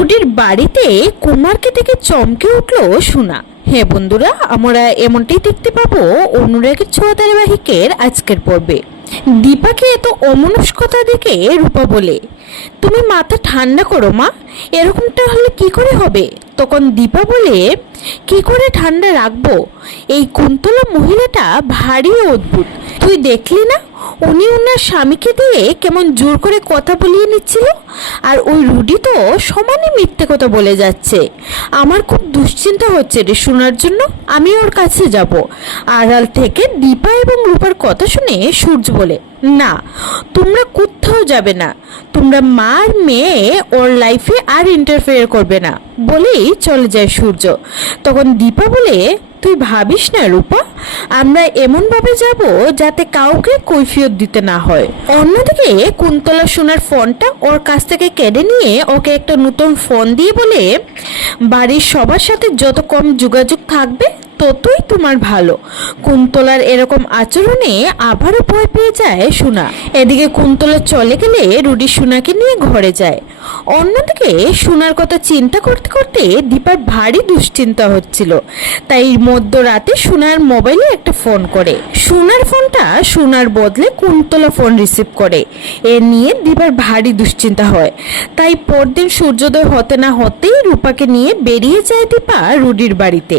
রুডির বাড়িতে কুমারকে দেখে চমকে উঠলো সোনা। হ্যাঁ বন্ধুরা, আমরা এমনটাই দেখতে পাবো অনুরাগের ছোঁয়া ধারাবাহিকের আজকের পর্বে। দীপাকে এত অমনস্কতা দেখে রূপা বলে, তুমি মাথা ঠান্ডা করো মা, এরকমটা হলে কি করে হবে? তখন দীপা বলে, কি করে ঠান্ডা রাখবো, এই কুন্তলা মহিলাটা ভারী অদ্ভুত। তুই দেখলি না উনি ওনার স্বামীকে দিয়ে কেমন জোর করে কথা বলিয়ে নিচ্ছিল, আর ওই রুডি তো সমানে মিথ্যে কথা বলে যাচ্ছে। আমার খুব দুশ্চিন্তা হচ্ছে রে শোনার জন্য। আমি ওর কাছে যাব। আড়াল থেকে দীপা এবং রূপার কথা শুনে সূর্য বলে, না তোমরা কোথাও যাবে না, তোমরা মার মেয়ে, ওর লাইফে আর ইন্টারফেয়ার করবে না বলেই চলে যায় সূর্য। তখন দীপা বলে, তুই ভাবিস না রূপা, আমরা এমনভাবে যাব যাতে কাউকে কৈফিয়ত দিতে না হয়। অন্যদিকে কুন্তলা সোনার ফোনটা ওর কাছ থেকে কেড়ে নিয়ে ওকে একটা নতুন ফোন দিয়ে বলে, বাড়ির সবার সাথে যত কম যোগাযোগ থাকবে ততই তোমার ভালো। কুন্তলার এরকম আচরণে আবারও ভয় পেয়ে যায় সোনা। এদিকে কুন্তলা চলে গেলে রুডি সোনাকে নিয়ে ঘরে যায়। অন্যদিকে সোনার কথা চিন্তা করতে করতে দীপার ভারী দুশ্চিন্তা হচ্ছিল। তাই মধ্যরাতে সোনার মোবাইলে একটা ফোন করে। সোনার ফোনটা সোনার বদলে কুন্তলা ফোন রিসিভ করে। এ নিয়ে দীপার ভারী দুশ্চিন্তা হয়। তাই পরদিন সূর্যোদয় হতে না হতেই রূপাকে নিয়ে বেরিয়ে যায় দীপা রুডির বাড়িতে।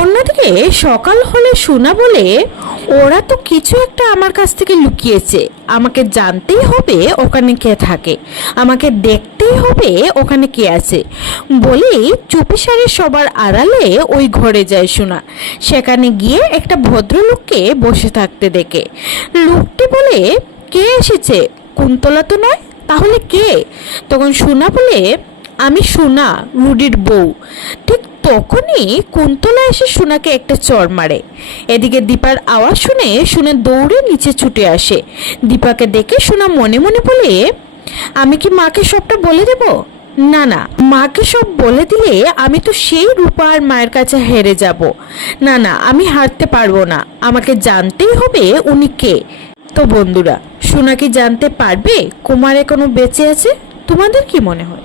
অন্যদিকে সকাল হলে সোনা বলে, ওরা তো কিছু একটা আমার কাছ থেকে লুকিয়েছে, আমাকে জানতেই হবে ওখানে কে থাকে, আমাকে দেখতেই হবে ওখানে কে আছে বলেই চুপিসারে সবার আড়ালে ওই ঘরে যায় সোনা। সেখানে গিয়ে একটা ভদ্রলোককে বসে থাকতে দেখে। লোকটি বলে, কে এসেছে? কুন্তলা তো নয়, তাহলে কে? তখন সোনা বলে, আমি সোনা, রুডির বউ। ঠিক তখনই কুন্তলা এসে সোনাকে একটা চড় মারে। এদিকে দীপার আওয়াজ শুনে সোনা দৌড়ে নিচে ছুটে আসে। দীপাকে দেখে সোনা মনে মনে বলে, আমি কি মাকে সবটা বলে দেব? না না, মাকে সব বলে দিলে আমি তো সেই রূপা আর মায়ের কাছে হেরে যাব। না না, আমি হারতে পারবো না, আমাকে জানতেই হবে উনি কে। তো বন্ধুরা, সোনা কি জানতে পারবে কুমার এখনো বেঁচে আছে? তোমাদের কি মনে হয়?